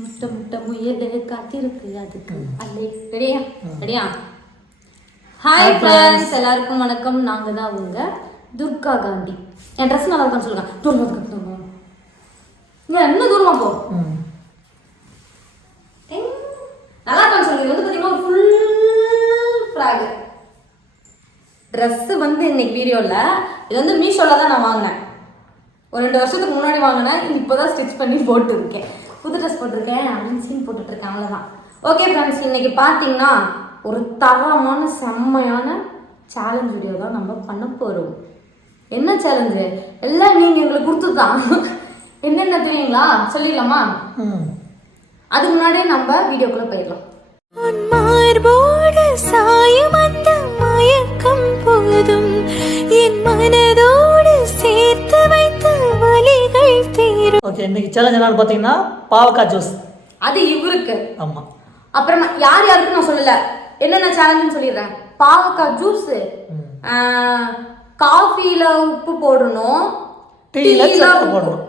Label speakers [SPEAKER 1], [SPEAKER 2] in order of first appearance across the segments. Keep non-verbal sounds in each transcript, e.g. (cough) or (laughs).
[SPEAKER 1] முட்டை முட்டை முயல் காத்திருக்கு அதுக்கு. அல்லை ரெடியா? ரெடியா? ஹாய் ஃப்ரெண்ட்ஸ் எல்லாருக்கும் வணக்கம். நாங்கள் தான் அவங்க துர்கா காந்தி. என் ட்ரெஸ் நல்லா இருக்கான்னு சொல்லுங்க. தூரமா இருக்கு, தூரமா இருக்கு. இங்க இன்னும் தூரமா போ? நல்லா இருக்கான்னு சொல்லுங்க. இது வந்து பார்த்தீங்கன்னா ஒரு ஃபுல் ஃப்ராக் ட்ரெஸ்ஸு வந்து இன்னைக்கு வீடியோவில் இது வந்து மீஷோவில் தான் நான் வாங்கினேன். ஒரு ரெண்டு வருஷத்துக்கு முன்னாடி வாங்கினேன். இப்போ தான் ஸ்டிச் பண்ணி போட்டுருக்கேன். புது ட்ரெஸ் போட்டிருக்கேன் அப்படின்னு சீன் போட்டுட்ருக்கேன் அவ்வளோதான் ஓகே ஃப்ரெண்ட்ஸ் இன்னைக்கு பார்த்தீங்கன்னா ஒரு தரமான செம்மையான சேலஞ்ச் வீடியோ தான் நம்ம பண்ண போகிறோம் என்ன சேலஞ்சு எல்லாம் நீங்கள் எங்களுக்கு கொடுத்துதான். என்னென்ன தெரியுங்களா? சொல்லிடலாமா?
[SPEAKER 2] ம்.
[SPEAKER 1] அதுக்கு முன்னாடியே நம்ம வீடியோக்குள்ளே போயிடலாம்.
[SPEAKER 3] சாயும் அந்த மயக்கம் போதும். என் வைத்த வலிகள் தீரும்.
[SPEAKER 2] ஓகே இன்னைக்கு சேலஞ்ச் என்னன்னு பார்த்தீங்கன்னா பாவக்காய் ஜூஸ்
[SPEAKER 1] அது இவருக்கு.
[SPEAKER 2] ஆமாம்
[SPEAKER 1] அப்புறமா யார் யாருக்கு நான் சொல்லல. என்னென்ன சேலஞ்சுன்னு சொல்லிடுறேன். பாவக்காய் ஜூஸ் காஃபில உப்பு போடணும்.
[SPEAKER 2] டீல
[SPEAKER 1] உப்பு-
[SPEAKER 2] போடணும்.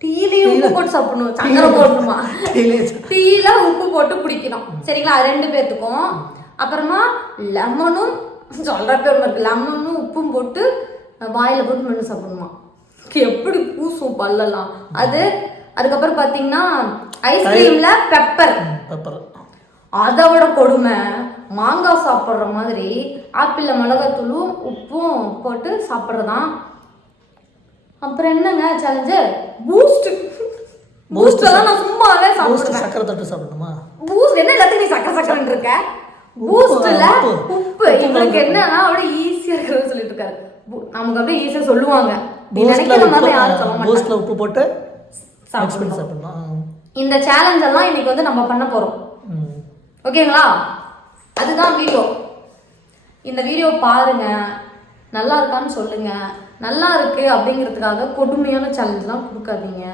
[SPEAKER 1] டீலயும் உப்பு போட்டு சாப்பிடணும். சக்கரை போடணுமா?
[SPEAKER 2] டீலே
[SPEAKER 1] டீல உப்பு போட்டு குடிக்கணும். சரிங்களா? அது ரெண்டு பேர்த்துக்கும் அப்புறமா லெமனும் சொல்ற பேர் இருக்கு. லெமனும் உப்பும் போட்டு வாயில போட்டு மென்று சாப்பிடணுமா? எப்படி பூசும் பல்லெல்லாம்? அது அதுக்கப்புறம் பாத்தீங்கன்னா ஐஸ்கிரீம்ல பெப்பர்
[SPEAKER 2] பெப்பர்
[SPEAKER 1] அதை விட கொடுமை. மாங்காய் சாப்பிட்ற மாதிரி ஆப்பிளில் மிளகாத்தூளும் உப்பும் போட்டு சாப்பிட்றதான். அப்புறம் என்னங்க சேலஞ்சு பூஸ்ட் பூஸ்ட் எல்லாம் நான் சும்மாவே சாப்பிடுவேன்.
[SPEAKER 2] சக்கரை தொட்டு சாப்பிடணுமா?
[SPEAKER 1] பூஸ்ட் என்ன எல்லாத்தையும் நீ சக்கர சக்கரன்னு இருக்க? பூஸ்ட்ல
[SPEAKER 2] உப்பு.
[SPEAKER 1] இவங்களுக்கு என்னன்னா அப்படியே ஈஸியா இருக்குன்னு சொல்லிட்டு இருக்காரு. நமக்கு அப்படியே ஈஸியா சொல்லுவாங்க.
[SPEAKER 2] பூஸ்ட்ல உப்பு போட்டு ஆ.
[SPEAKER 1] இந்த சேலஞ்ச் எல்லாம் இன்னைக்கு வந்து நம்ம பண்ண போறோம். ஓகேங்களா? அதுதான் வீடியோ இந்த வீடியோ பாருங்க. நல்லா இருக்கான்னு சொல்லுங்க. நல்லா இருக்கு அப்படிங்கிறதுக்காக கொடுமையான சேலஞ்செலாம் கொடுக்காதீங்க.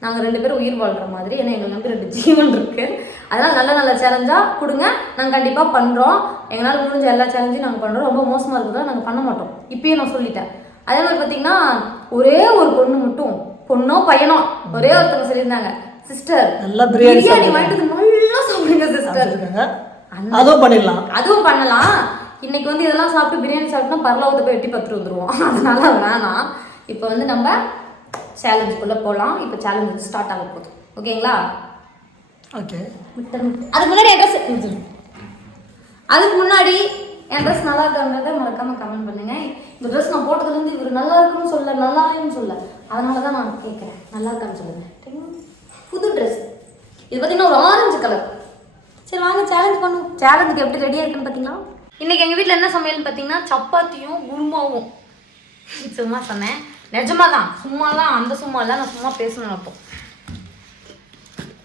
[SPEAKER 1] நாங்கள் ரெண்டு பேரும் உயிர் வாழ்கிற மாதிரி. ஏன்னா எங்களை நம்பி ரெண்டு ஜீவன் இருக்கு. அதனால் நல்ல நல்ல சேலஞ்சாக கொடுங்க. நாங்கள் கண்டிப்பாக பண்ணுறோம் எங்களால் முடிஞ்ச எல்லா சேலஞ்சையும் நாங்கள் பண்ணுறோம் ரொம்ப மோசமாக இருக்கிறதா நாங்கள் பண்ண மாட்டோம். இப்பயே நான் சொல்லிட்டேன். அதே மாதிரி பார்த்தீங்கன்னா ஒரே ஒரு பொண்ணு மட்டும் பொண்ணோ பையனோ ஒரே ஒருத்தவங்க சொல்லியிருந்தாங்க. சிஸ்டர்
[SPEAKER 2] நல்லா பிரியாணி
[SPEAKER 1] வாங்கிட்டு நல்லா சாப்பிடுங்க சிஸ்டர்
[SPEAKER 2] அதுவும் பண்ணிடலாம்.
[SPEAKER 1] அதுவும் பண்ணலாம். இன்னைக்கு வந்து இதெல்லாம் சாப்பிட்டு பிரியாணி சாப்பிட்டா பரலோகத்தை போய் எட்டி பத்து வந்துருவோம். (laughs) அதனால வேணாம். இப்போ வந்து நம்ம சேலஞ்சுக்குள்ளே போகலாம் இப்போ சேலஞ்ச் வந்து ஸ்டார்ட் ஆக போகுது. ஓகேங்களா?
[SPEAKER 2] ஓகே.
[SPEAKER 1] அதுக்கு முன்னாடி என் ட்ரெஸ் அதுக்கு முன்னாடி என் ட்ரெஸ் நல்லா இருக்காங்கிறத மறக்காம கமெண்ட் பண்ணுங்க. இந்த ட்ரெஸ் நான் போட்டதுலேருந்து இவர் நல்லா இருக்குன்னு சொல்ல நல்லா இல்லைன்னு சொல்ல அதனால தான் நான் கேட்குறேன் நல்லா இருக்கான்னு சொல்லுங்க புது ட்ரெஸ் இது பார்த்தீங்கன்னா ஒரு ஆரஞ்சு கலர் சரி வாங்க சேலஞ்ச் பண்ணுவோம். சேலஞ்சுக்கு எப்படி ரெடியாக இருக்குன்னு பார்த்தீங்களா இன்றைக்கி எங்கள் வீட்டில் என்ன சமையல்னு பார்த்தீங்கன்னா சப்பாத்தியும் குருமாவும். சும்மா சொன்னேன். நிஜமாக தான் சும்மாலாம் அந்த சும்மா தான் நான் சும்மா பேசணும் அப்போ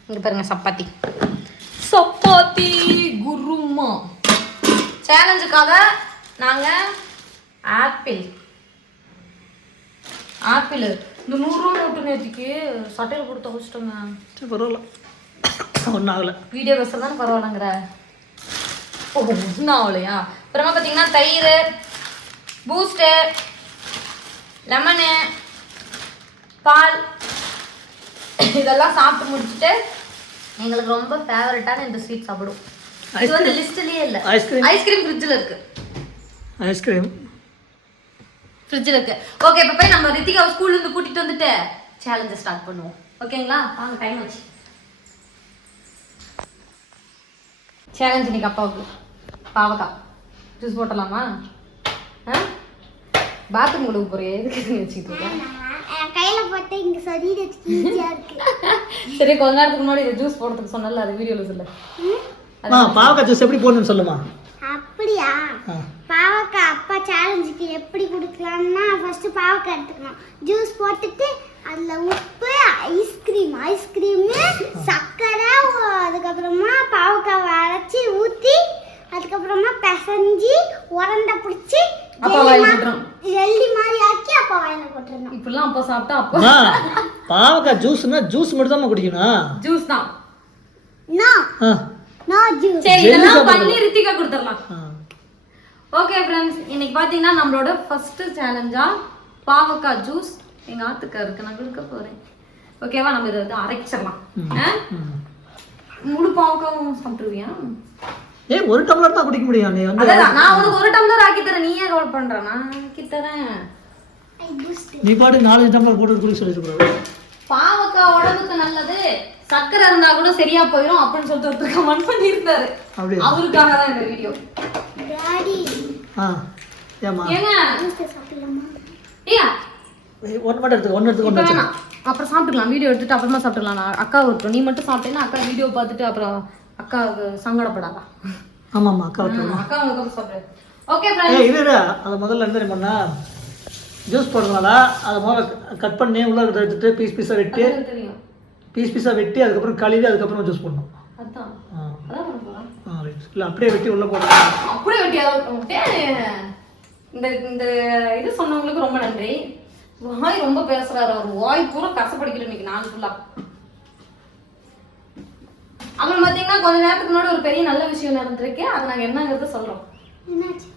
[SPEAKER 1] இங்கே பாருங்க சப்பாத்தி. சப்பாத்தி குருமா. சேலஞ்சுக்காக நாங்க ஆப்பிள் ஆப்பிள் இந்த நூறுரூவா நோட்டு நேற்றுக்கு சட்டையில் போட்டு துவச்சிட்டோங்க.
[SPEAKER 2] சரி பரவாயில்ல. ஒன்றும் ஆகலை.
[SPEAKER 1] வீடியோ பேசுறது தானே பரவாயில்லங்கிற. ஓ ஒன்றும் ஆகலையா? அப்புறமா பார்த்தீங்கன்னா தயிர் பூஸ்ட்டு லெமனு பால். இதெல்லாம் சாப்பிட்டு முடிச்சுட்டு எங்களுக்கு ரொம்ப ஃபேவரட்டான இந்த ஸ்வீட் சாப்பிடும் வந்து லிஸ்ட்லயே இல்ல.
[SPEAKER 2] ஐஸ்கிரீம்
[SPEAKER 1] ஐஸ்கிரீம் ஃப்ரிட்ஜில் இருக்கு.
[SPEAKER 2] ஐஸ்கிரீம்
[SPEAKER 1] ஃப்ரிட்ஜில் இருக்கு. ஓகே இப்போ போய் நம்ம ரித்திகாவை ஸ்கூல்ல இருந்து கூட்டிட்டு வந்துட்டு சேலஞ்சை ஸ்டார்ட் பண்ணுவோம். ஓகேங்களா வாங்க டைம் ஆச்சு. சேலஞ்ச் இன்னைக்கு அப்பாவுக்கு. பாவக்கா. ஜூஸ் போட்டலாமா? ஆ? பாத்ரூம் கொடுக்க போறியே. எதுக்கு வச்சுக்கிட்டு இருக்கேன்
[SPEAKER 4] கையில போட்டு இங்க சரீரத்துக்கு ஈஸியா இருக்கு. (laughs)
[SPEAKER 1] சரி கொஞ்ச நேரத்துக்கு முன்னாடி ஜூஸ் போடுறதுக்கு சொன்னல அது வீடியோல சொல்லு.
[SPEAKER 2] ஆ பாவக்காய் ஜூஸ் எப்படி போடணும்னு சொல்லுமா?
[SPEAKER 4] அப்படியா? பாவக்காய் அப்பா சேலஞ்சுக்கு எப்படி கொடுக்கலாம்னா ஃபர்ஸ்ட் பாவக்காய் எடுத்துக்கணும். ஜூஸ் போட்டுட்டு அதுல உப்பு ஐஸ்கிரீம் ஐஸ்கிரீம் சர்க்கரை உ- அதுக்கப்புறமா பாவக்காய் அரைச்சி ஊத்தி அதுக்கப்புறமா பிசைஞ்சு உரண்டை பிடிச்சி
[SPEAKER 1] அப்பா வாயில போட்டுரும்.
[SPEAKER 4] ஜெல்லி மாதிரி ஆக்கி அப்பா வாயில போட்டுருணும்
[SPEAKER 1] இப்படிலாம் அப்பா சாப்பிட்டா அப்பா
[SPEAKER 2] பாவக்காய் ஜூஸ்னா ஜூஸ் மட்டும் தான் குடிக்கணும்.
[SPEAKER 1] ஜூஸ் தான். சரி இதெல்லாம். பண்ணி ரித்திகா கொடுத்துடலாம். ஓகே ஃப்ரெண்ட்ஸ் இன்னைக்கு பார்த்தீங்கன்னா நம்மளோட ஃபர்ஸ்ட் சேலஞ்சா பாவக்காய் ஜூஸ் எங்கள் ஆத்துக்காருக்கு நான் கொடுக்க போகிறேன் ஓகேவா நம்ம இதை வந்து அரைச்சிடலாம். முழு பாவக்காவும் சாப்பிட்டுருவியா?
[SPEAKER 2] ஏய் ஒரு டம்ளர் தான் குடிக்க முடியும். நீ வந்து
[SPEAKER 1] அதான் நான் உனக்கு ஒரு டம்ளர் ஆக்கி தரேன். நீ ஏன் பண்ற. நான் ஆக்கி தரேன்.
[SPEAKER 4] ஐ பூஸ்ட்
[SPEAKER 2] நீ பாட்டு நாலஞ்சு டம்ளர் போட்டு குடிக்க சொல்லிட்டு
[SPEAKER 1] பாவக்காய் உடம்புக்கு நல்லது. சக்கரை இருந்தா கூட சரியா போயிடும் அப்படின்னு சொல்லிட்டு ஒருத்தர் கமெண்ட் பண்ணியிருந்தாரு. அவருக்காக தான் இந்த வீடியோ
[SPEAKER 4] டாடி
[SPEAKER 2] ஆ
[SPEAKER 1] ஏங்க? ஏயா
[SPEAKER 2] மட்டும் எடுத்துக்க
[SPEAKER 1] இப்ப
[SPEAKER 2] ஒன்று
[SPEAKER 1] வேணாம். அப்புறம் சாப்பிட்டுக்கலாம். வீடியோ எடுத்துட்டு அப்புறமா சாப்பிட்டுக்கலாம். நான் அக்கா விட்டுரும் நீ மட்டும் சாப்பிட்டேன்னா அக்கா வீடியோ பார்த்துட்டு அப்புறம் அக்காவுக்கு சங்கடப்படாதா
[SPEAKER 2] ஆமாம்மா அக்கா
[SPEAKER 1] அக்கா உங்களுக்கு சாப்பிடு ஓகே
[SPEAKER 2] இது. அதை முதல்ல என்ன பண்ணா ஜூஸ் போடுறதுனால அதை முதல்ல கட் பண்ணி உள்ள எடுத்துட்டு பீஸ் பீஸாக வெட்டி
[SPEAKER 1] ஃப்ரெண்ட்ஸ்
[SPEAKER 2] பீஸ் பீஸாக வெட்டி அதுக்கப்புறம் கழுவி அதுக்கப்புறம் ஜூஸ் போடணும்.
[SPEAKER 1] அதான்.
[SPEAKER 2] ஆ.
[SPEAKER 1] அதான் பண்ண போறேன்
[SPEAKER 2] ஆ ரைட் இல்லை அப்படியே வெட்டி உள்ளே போடணும்.
[SPEAKER 1] அப்படியே வெட்டி அதாவது இந்த இந்த இது சொன்னவங்களுக்கு ரொம்ப நன்றி. வாய் ரொம்ப பேசுறாரு அவர். வாய் பூரா கசப்படிக்கல இன்னைக்கு நாள் ஃபுல்லா அப்புறம் பாத்தீங்கன்னா கொஞ்ச நேரத்துக்கு முன்னாடி ஒரு பெரிய நல்ல விஷயம் நடந்திருக்கு. அதை நாங்க என்னங்கிறத சொல்றோம்.
[SPEAKER 4] என்னாச்சு?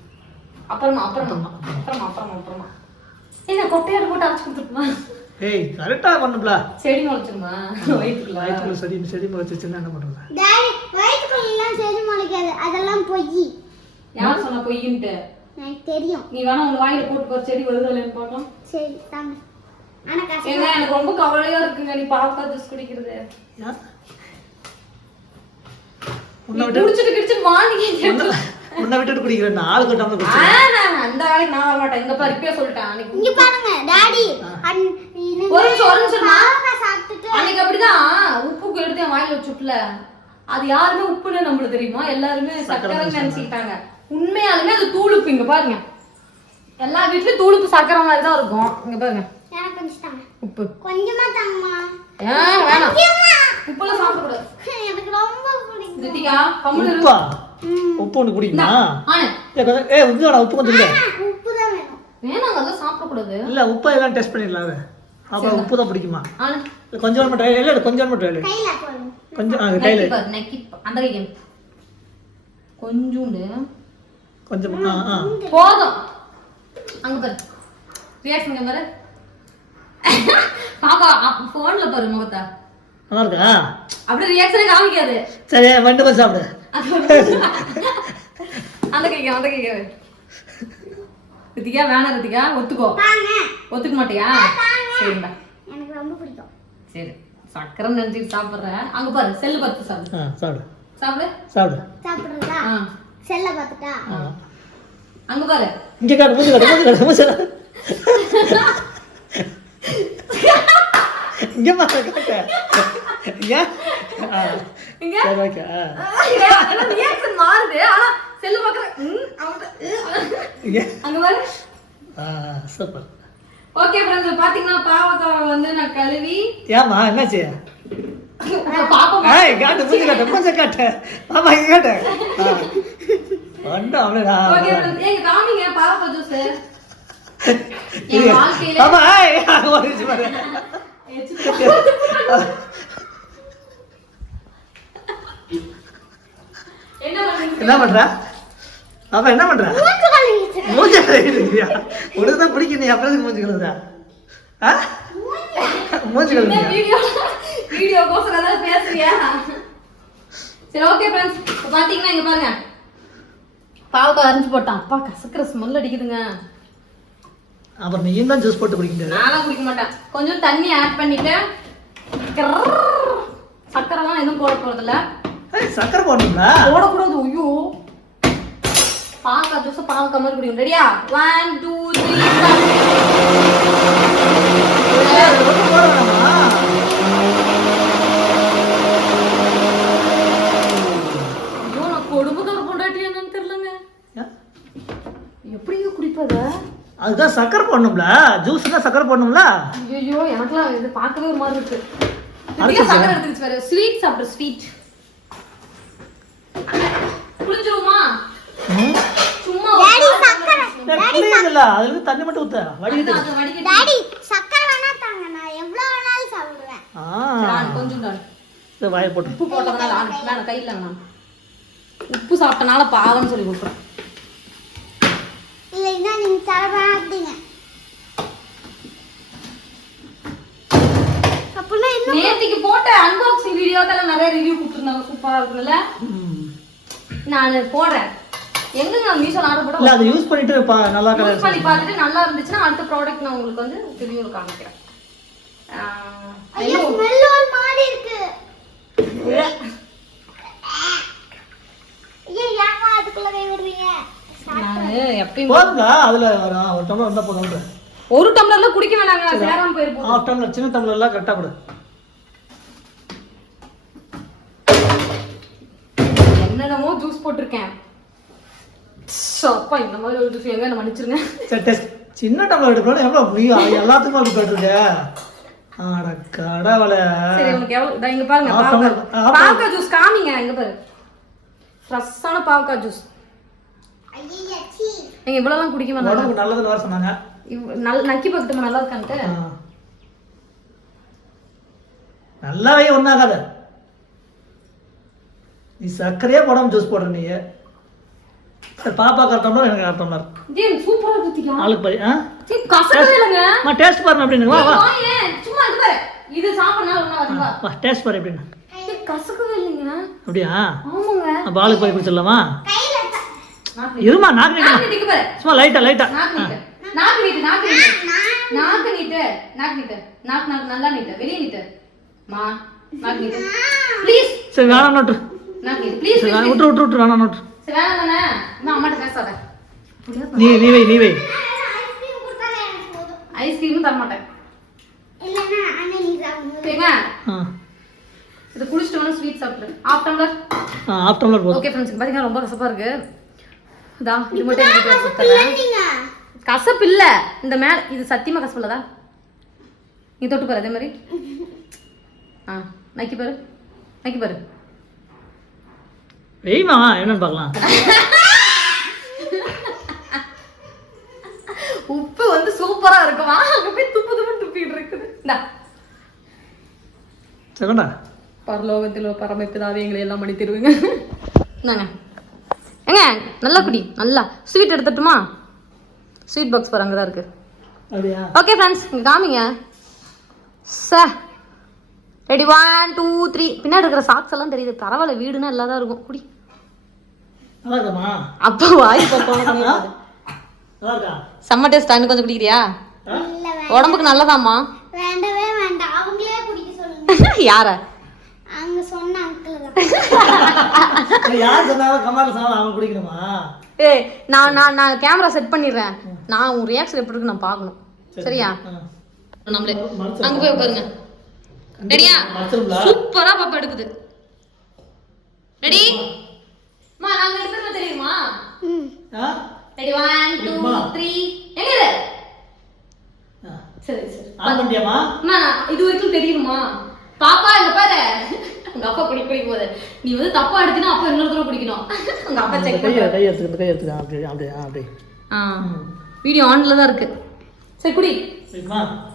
[SPEAKER 1] அப்புறமா அப்புறமா அப்புறமா அப்புறமா அப்புறமா. ஏங்க கொட்டையாடு போட்டு அரைச்சு கொடுத்துருமா
[SPEAKER 2] ஏய் கரெக்டாக பண்ணும்ல.
[SPEAKER 1] செடி முளைச்சிருமா? வயிற்றுக்குள்ள.
[SPEAKER 2] வயிற்றுக்குள்ள செடி செடி முளைச்சிச்சுன்னா என்ன பண்ணுறது?
[SPEAKER 4] டாடி வயிற்றுக்குள்ள எல்லாம் செடி முளைக்காது. அதெல்லாம் பொய்.
[SPEAKER 1] யார் சொன்ன பொய்யின்ட்டு?
[SPEAKER 4] எனக்கு தெரியும்.
[SPEAKER 1] நீ வேணா உங்க வாயில போட்டு போற செடி வருதா இல்லைன்னு பார்க்கலாம்
[SPEAKER 4] சரி தாங்க ஆனா கஷ்டம்
[SPEAKER 1] ஏங்க எனக்கு ரொம்ப கவலையா இருக்குங்க. நீ பாவக்காய் ஜூஸ் குடிக்கிறது.
[SPEAKER 2] ஏன்
[SPEAKER 1] நீ குடிச்சிட்டு குடிச்சிட்டு வாங்கி
[SPEAKER 2] உன்னை- உன்னை விட்டுட்டு குடிக்கிறேன். டம்ளர் குடிச்சு
[SPEAKER 1] அந்த வேலைக்கு நான் வர மாட்டேன் இங்க பாரு இப்பயே சொல்லிட்டேன்.
[SPEAKER 4] இங்க பாருங்க டாடி.
[SPEAKER 1] ஒரு நிமிஷம் ஒரு நிமிஷம்
[SPEAKER 4] பாவக்காய் சாப்பிட்டுட்டு
[SPEAKER 1] அன்னைக்கு அப்படிதான் உப்புக்கு எடுத்து என் வாயில வச்சுட்டுல. அது யாருமே உப்புன்னு நம்மளுக்கு தெரியுமா? எல்லாருமே சக்கரை நினைச்சுக்கிட்டாங்க. உண்மையாலுமே அது தூளுப்பு. இங்க பாருங்க. எல்லா வீட்லயும் தூளுப்பு சக்கரை மாதிரி தான் இருக்கும். இங்க பாருங்க. உப்பு.
[SPEAKER 4] கொஞ்சமா தாங்கம்மா.
[SPEAKER 1] வேணாம். உப்பெல்லாம் சாப்பிடக்கூடாது.
[SPEAKER 4] எனக்கு ரொம்ப பிடிக்கும்.
[SPEAKER 1] ரித்திகா கம்முனு.
[SPEAKER 2] உப்பா. உப்பு ஒன்று குடிக்குமா?
[SPEAKER 1] ஆனே.
[SPEAKER 2] ஏ உப்பு உப்பு கொஞ்சம்
[SPEAKER 4] உப்பு
[SPEAKER 1] வேணாங்க அதெல்லாம் சாப்பிடக்கூடாது.
[SPEAKER 2] இல்லை உப்பை எல்லாம் டெஸ்ட் பண்ணிடலாம் அது. அப்புறம் உப்பு தான் பிடிக்குமா?
[SPEAKER 1] ஆனே
[SPEAKER 2] இல்லை கொஞ்சம் மட்டும் இல்லை இல்லை கொஞ்சம் மட்டும்
[SPEAKER 4] கையில போடுங்க
[SPEAKER 2] கொஞ்சம் ஆ கையில்.
[SPEAKER 1] நக்கி அந்த கைக்கு. கொஞ்சோண்டு.
[SPEAKER 2] கொஞ்சம் ஆ ஆ.
[SPEAKER 1] போதும். அங்க பாரு. ரியாக்ஷன் பாரு. பாப்பா போன்ல பாரு முகத்தா.
[SPEAKER 2] நல்லா இருக்கா?
[SPEAKER 1] அப்படியே ரியாக்ஷனே காமிக்காது.
[SPEAKER 2] சரி வண்டு கொஞ்சம் சாப்பிடு.
[SPEAKER 1] அந்த கைக்கு அந்த கைக்கு. ரித்திகா வேணாம் ரித்திகா ஒத்துக்கோ. ஒத்துக்க மாட்டியா? சரிடா
[SPEAKER 4] எனக்கு ரொம்ப பிடிக்கும்.
[SPEAKER 1] சரி. சக்கரை நினைச்சிட்டு சாப்பிடுறேன் அங்க பாரு செல்லு பார்த்து சாப்பிடு.
[SPEAKER 2] சாப்பிடு.
[SPEAKER 1] சாப்பிடு?
[SPEAKER 2] சாப்பிடு.
[SPEAKER 4] சாப்பிடுறதா?
[SPEAKER 1] ஆ.
[SPEAKER 4] செல்ல பார்த்துட்டா?
[SPEAKER 1] அங்க பாரு.
[SPEAKER 2] இங்கே காட்டு மூஞ்சி காட்டு மூஞ்சி காட்டு மூஞ்சி. இங்கே பாரு காட்டு. இங்கே. ஆ.
[SPEAKER 1] இங்க.
[SPEAKER 2] சரி ஓகே ஆ.
[SPEAKER 1] ரியாக்ஷன் மாறுது. ஆனா செல்லு பாக்குற
[SPEAKER 2] இங்கே.
[SPEAKER 1] அங்க பாரு.
[SPEAKER 2] ஆ சூப்பர்.
[SPEAKER 1] ஓகே ஃப்ரெண்ட்ஸ் பாத்தீங்கன்னா பாவக்காய் வந்து நான் கழுவி.
[SPEAKER 2] ஏம்மா என்னாச்சு?
[SPEAKER 1] பாப்பா
[SPEAKER 2] ஏய் காட்டு மூஞ்சி காட்டு மூஞ்சி காட்டு. ஆமா இங்கே காட்டு. ஆ. வண்டு அவ்வளோடா
[SPEAKER 1] ஓகே ஃப்ரெண்ட்ஸ் ஏங்க காமிங்க பாவக்காய் ஜூஸ் என் வாழ்க்கையில
[SPEAKER 2] ஆமா ஏய் ஒரு நிமிஷம் பாரு.
[SPEAKER 1] என்ன
[SPEAKER 2] பண்ற? அப்ப என்ன பண்ற? மூஞ்சி கழுவிடுறியா உனக்கு தான் பிடிக்கும் நீ அப்புறம் மூஞ்சி கழுவுதா மூஞ்சி கழுவுறியா
[SPEAKER 1] வீடியோ? வீடியோ கோசம் ஏதாவது பேசுறியா? சரி ஓகே ஃப்ரெண்ட்ஸ் இப்போ பார்த்தீங்கன்னா இங்க பாருங்க. பாவக்காய் அரிஞ்சு போட்டான். அப்பா கசக்கிற ஸ்மெல் அடிக்குதுங்க.
[SPEAKER 2] அப்புறம் நீ தான் ஜூஸ் போட்டு குடிக்க முடியாது
[SPEAKER 1] நானும் குடிக்க மாட்டேன். கொஞ்சம் தண்ணி ஆட் பண்ணிட்டு. சக்கரைலாம் எதுவும் போட போறதில்ல.
[SPEAKER 2] சக்கரை போடணும்ல?
[SPEAKER 1] போடக்கூடாது. ஐயோ. பாவக்காய் ஜூஸ் பாவக்காய் மாதிரி குடிக்கும் ரெடியா ஒன் டூ த்ரீ
[SPEAKER 2] அதுதான் சக்கரை போடணும்ல. ஜூஸ் தான் சக்கரை போடணும்ல.
[SPEAKER 1] ஐயோ எனக்குலாம் இது பார்க்கவே ஒரு மாதிரி இருக்கு. சக்கரை எடுத்துச்சு பாரு. ஸ்வீட் சாப்பிடு ஸ்வீட் புளிஞ்சிருமா
[SPEAKER 2] ம்?
[SPEAKER 1] சும்மா
[SPEAKER 4] டாடி சக்கரை
[SPEAKER 2] ஏய், புளியுதுல்ல அதுல இருந்து தண்ணி மட்டும் ஊத்த. வடிகிட்டு
[SPEAKER 1] அது வடிகட்டி
[SPEAKER 4] டாடி சக்கரை வேணா தாங்க. நான் எவ்வளவு வேணாலும் சாப்பிடுவேன்.
[SPEAKER 2] ஆ.
[SPEAKER 1] நான் கொஞ்சம் தான்
[SPEAKER 2] சரி, வாயை போட்டு.
[SPEAKER 1] உப்பு போட்டதுனால கையில் சாப்பிட்டனால பாவம்னு சொல்லி கொடுக்குறேன்
[SPEAKER 4] இல்லைன்னா நீங்க இன்னும்
[SPEAKER 1] நேத்திக்கு போட்ட அன்பாக்சிங் வீடியோக்கெல்லாம் நிறைய ரிவ்யூ கொடுத்துருந்தாங்க. சூப்பரா இருக்குல்ல. நான் போடுறேன். எங்கங்க மீஷோல ஆர்டர் போட
[SPEAKER 2] இல்ல அதை யூஸ் பண்ணிட்டு பா நல்லா
[SPEAKER 1] யூஸ்
[SPEAKER 2] கலர்
[SPEAKER 1] பண்ணி பார்த்துட்டு நல்லா இருந்துச்சுன்னா அடுத்த ப்ராடக்ட் நான் உங்களுக்கு வந்து ரிவ்யூ காமிக்கிறேன்.
[SPEAKER 4] ஐயோ ஸ்மெல் ஒரு மாதிரி இருக்கு. ஐயோ ஏமா அதுக்குள்ள கை விடுறீங்க?
[SPEAKER 1] நானு எப்பயும்
[SPEAKER 2] போதுங்க அதுல வரும் ஒரு டம்ளர் வந்தா போதும்
[SPEAKER 1] ஒரு டம்ளர்ல குடிக்க வேணாங்க சேராம போயிருப்போம்
[SPEAKER 2] ஹாஃப் டம்ளர் சின்ன டம்ளர் எல்லாம் கரெக்டா கொடு
[SPEAKER 1] என்னென்னமோ ஜூஸ் போட்டிருக்கேன். அப்பா இந்த மாதிரி ஒரு எங்க என்ன மன்னிச்சிருங்க?
[SPEAKER 2] சரி டெஸ்ட் சின்ன டம்ளர் எடுக்கணும் எவ்வளோ நீ எல்லாத்துக்கும் அப்படி போயிட்டுருக்க. ஆட கடவுளே.
[SPEAKER 1] சரி இங்க பாருங்க பாவக்காய் ஜூஸ் காமிங்க இங்க பாரு. ஃப்ரெஷ்ஷான பாவக்காய் ஜூஸ்
[SPEAKER 4] ஐயா சீ
[SPEAKER 1] நீங்க இவ்வளவுலாம் குடிக்க வேணாம்
[SPEAKER 2] உடம்புக்கு நல்லதுன்னு வேற சொன்னாங்க.
[SPEAKER 1] இவ்- நல் நக்கி பார்க்கட்டுமா நல்லா இருக்கான்ட்டு.
[SPEAKER 2] நல்லாவே ஒன்றாகாத நீ சர்க்கரையே போடாம ஜூஸ் போடுற நீ. பாப்பா டம்ளர் எனக்கு அரை டம்ளர்
[SPEAKER 1] டேய் சூப்பரா இருக்குதியா
[SPEAKER 2] ஆளுக்கு பாரு ஆ? அம்மா டேஸ்ட் பாருங்க அப்படின்னு வா. வா
[SPEAKER 1] சும்மா இது பாரு. இது சாப்பிடனால ஒண்ணு
[SPEAKER 2] வா. டேஸ்ட் பாரு எப்படின்னு.
[SPEAKER 1] டேய் கசக்கவே இல்லைங்க.
[SPEAKER 2] அப்படியா?
[SPEAKER 1] ஆமாங்க.
[SPEAKER 2] அப்போ ஆளுக்கு போய் குடிச்சிடலாமா இருமா நாக்கு நீட்டு.
[SPEAKER 1] நாக்கு நீட்டு பாரு.
[SPEAKER 2] சும்மா லைட்டா லைட்டா.
[SPEAKER 1] நாக்கு நீட்டு. நாக்கு நீட்டு நாக்கு நீட்டு. நாக்கு நீட்டு. நாக்கு நீட்டு. நாக்கு நாக்கு நல்லா நீட்டு. வெளியே நீட்டு. மா நாக்கு நீட்டு. ப்ளீஸ்
[SPEAKER 2] சரி வேணாம் நோட்டு.
[SPEAKER 1] நாக்கு நீட்டு. ப்ளீஸ்
[SPEAKER 2] விட்டுரு விட்டுரு விட்டுரு வேணாம் நோட்டு.
[SPEAKER 1] தானே அம்மா அம்மாட்ட பேசாத
[SPEAKER 2] நீ நீ வை நீ வை
[SPEAKER 1] ஐஸ்கிரீமும் தர மாட்டேன்
[SPEAKER 4] இல்லைன்னா அண்ணன் நீ சாப்பிடுங்க
[SPEAKER 1] ஓகேங்க
[SPEAKER 2] ஆ.
[SPEAKER 1] இதை குடிச்சிட்டு வேணும் ஸ்வீட் சாப்பிடு. ஆஃப் டம்ளர்
[SPEAKER 2] போதும்.
[SPEAKER 1] ஓகே ஃப்ரெண்ட்ஸ் பார்த்தீங்கன்னா ரொம்ப கசப்பா இருக்கு. இதா இது மட்டும் எனக்கு கொடுத்துறேன் கசப்பு இல்ல இந்த மேல இது சத்தியமா கசப்பு இல்லதா நீ தொட்டு பாரு அதே மாதிரி. ஆ நக்கி பாரு. நக்கி பாரு.
[SPEAKER 2] வெய்மா என்னன்னு பார்க்கலாம்?
[SPEAKER 1] உப்பு வந்து சூப்பரா இருக்குமா? அங்க போய் துப்பு துப்பு துப்பிட்டு இருக்குது.
[SPEAKER 2] செகண்டா?
[SPEAKER 1] பரலோகத்தில் பரமைப்பிதாவே எங்களை எல்லாம் பண்ணி தருவீங்க என்னங்க ஏங்க நல்லா குடி. நல்லா. ஸ்வீட் எடுத்துட்டுமா? ஸ்வீட் பாக்ஸ் பாரு அங்கே தான் இருக்கு.
[SPEAKER 2] அப்படியா?
[SPEAKER 1] ஓகே ஃப்ரெண்ட்ஸ் இங்கே காமிங்க. ச. ரெடி ஒன் டூ த்ரீ பின்னாடி இருக்கிற சாக்ஸ் எல்லாம் தெரியுது. பரவாயில்ல வீடுனா எல்லாம் தான் இருக்கும். குடி. அப்போ வாய் செம்ம டேஸ்ட் இன்னும் கொஞ்சம் குடிக்கிறியா? உடம்புக்கு நல்லதாம்மா?
[SPEAKER 4] வேண்டவே வேண்டாம். அவங்களே குடிக்க சொல்லுங்க. (laughs)
[SPEAKER 1] யார?
[SPEAKER 4] அங்க சொன்ன அங்கிள் தான்.
[SPEAKER 2] இல்ல, யார் சொன்னாலும் கமால சொன்னாலும் அவன் குடிக்கணுமா?
[SPEAKER 1] ஏய் நான் நான் நான் கேமரா செட் பண்ணிடுறேன். நான் உன் ரியாக்ஷன் எப்படி இருக்கு நான் பார்க்கணும். சரியா. நம்மளே. அங்க போய் உட்காருங்க. ரெடியா? சூப்பரா பாப்பா எடுக்குது. ரெடி மா நாங்க எடுத்துட்டு தெரியுமா? ரெடி ஒன் டூ
[SPEAKER 2] அம்மா.
[SPEAKER 1] த்ரீ எங்க இது?
[SPEAKER 2] ஆ.
[SPEAKER 1] சரி சரி.
[SPEAKER 2] ஆன்
[SPEAKER 1] அம்மா இது வரைக்கும் தெரியுமா? பாப்பா இங்க பாரு. உங்க அப்பா குடி குடிக்கும் போது நீ வந்து தப்பா எடுத்தினா அப்பா இன்னொரு தடவை குடிக்கணும் உங்க அப்பா செக் பண்ண.
[SPEAKER 2] கை இந்த கை எடுத்துக்க. அப்படி அப்படியே ஆ, அப்படியே.
[SPEAKER 1] ஆ. வீடியோ ஆன்ல தான் இருக்கு. சரி குடி.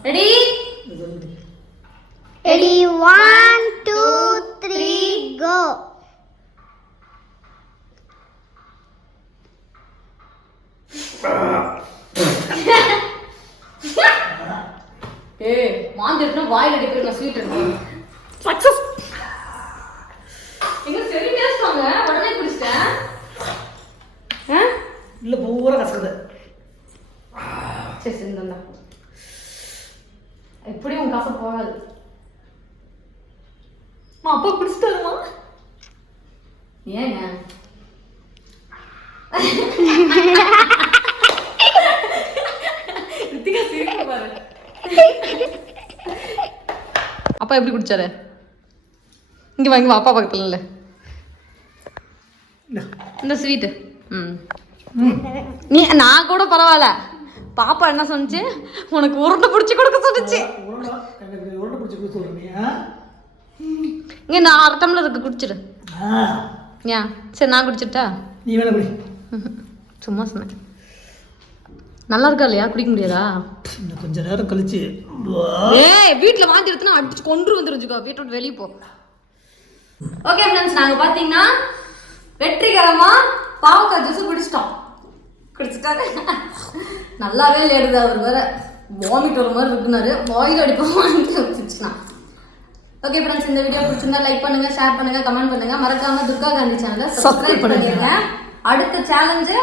[SPEAKER 1] Ready
[SPEAKER 4] ready one two three go
[SPEAKER 1] ஏய் வாந்தி எடுத்தா வாயில அடிக்கிற ஸ்வீட் எடுத்து சக்சஸ் எங்க சரி பேசுவாங்க உடனே குடிச்சிட்டேன் ஆ?
[SPEAKER 2] இல்லை பூரா கசக்குது
[SPEAKER 1] சரி சரி இந்தா எப்படி உன் காசை போகாது அம்மா, அப்பா குடிச்சிட்டாருமா ஏங்க ரித்திகா சிரிப்பு பாரு குடிச்சாரு. இங்க வாங்கி வா அப்பா பக்கத்துல இல்ல.
[SPEAKER 2] இந்தா.
[SPEAKER 1] ஸ்வீட்டு ம். நீ நான் கூட பரவாயில்ல பாப்பா என்ன சொன்னுச்சு? உனக்கு உருண்டை பிடிச்சி கொடுக்க சொன்னுச்சு? இங்க நான் அரை டம்ளர் இருக்கு குடிச்சிடு. ஏன் சரி நான் குடிச்சிட்டா?
[SPEAKER 2] நீ வேணா குடி.
[SPEAKER 1] சும்மா சொன்னேன். நல்லா இருக்கா இல்லையா? குடிக்க முடியாதா?
[SPEAKER 2] கொஞ்ச நேரம் கழிச்சு.
[SPEAKER 1] ஏய் வீட்ல வாந்தி எடுத்துனா அடிச்சு கொன்று வந்துருச்சுக்கோ வீட்டை விட்டு வெளியே போ. ஓகே ஃப்ரெண்ட்ஸ் நாங்க பாத்தீங்கன்னா வெற்றிகரமா பாவக்காய் ஜூஸ் குடிச்சிட்டோம். குடிச்சிட்டாரு. நல்லாவே லேடுது அவர் வேற வாமிட் வர மாதிரி இருக்குனாரு. வாயில் அடிப்போம் வச்சுச்சுனா ஓகே ஃப்ரெண்ட்ஸ் இந்த வீடியோ பிடிச்சிருந்தா லைக் பண்ணுங்க ஷேர் பண்ணுங்க கமெண்ட் பண்ணுங்க. மறக்காம துர்கா காந்தி சேனலை சப்ஸ்கிரைப்
[SPEAKER 2] பண்ணிடுங்க.
[SPEAKER 1] பண்ணிருங்க. அடுத்த சேலஞ்சு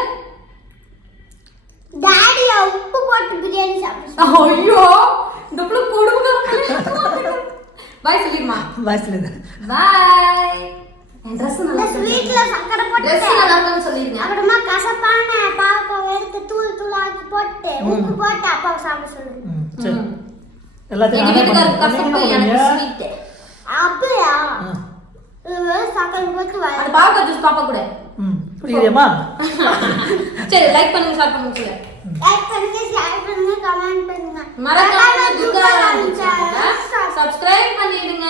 [SPEAKER 4] டாடி உப்பு போட்டு பிரியாணி சாப்பிட்டு
[SPEAKER 1] ஐயோ இந்த புள்ள கொடுமை பாய் பாய் என் ட்ரெஸ் நல்லா
[SPEAKER 4] ஸ்வீட்ல சக்கரை
[SPEAKER 1] ட்ரெஸ்
[SPEAKER 4] போட்டு
[SPEAKER 1] நல்லா இருக்குன்னு சொல்லிருங்க
[SPEAKER 4] அப்புறமா கசப்பான பாவக்காய் எடுத்து தூள் தூளாக்கி போட்டு உப்பு போட்டு அப்பாவை சாப்பிட சொல்லுங்க
[SPEAKER 2] சரி. எல்லாத்தையும்.
[SPEAKER 1] கசப்பு எனக்கு? ஸ்வீட்
[SPEAKER 4] அப்படியா? சக்கரை போட்டு
[SPEAKER 1] பாவக்காய் ஜூஸ் பாப்பா கூட.
[SPEAKER 2] ம். புரியுதேம்மா (laughs)
[SPEAKER 1] சரி லைக் பண்ணுங்க ஷேர் பண்ணுங்க சொல்லுங்க.
[SPEAKER 4] லைக் பண்ணுங்க ஷேர் பண்ணுங்க கமெண்ட் பண்ணுங்க.
[SPEAKER 1] மறக்காம துர்கா சப்ஸ்கிரைப் பண்ணிடுங்க.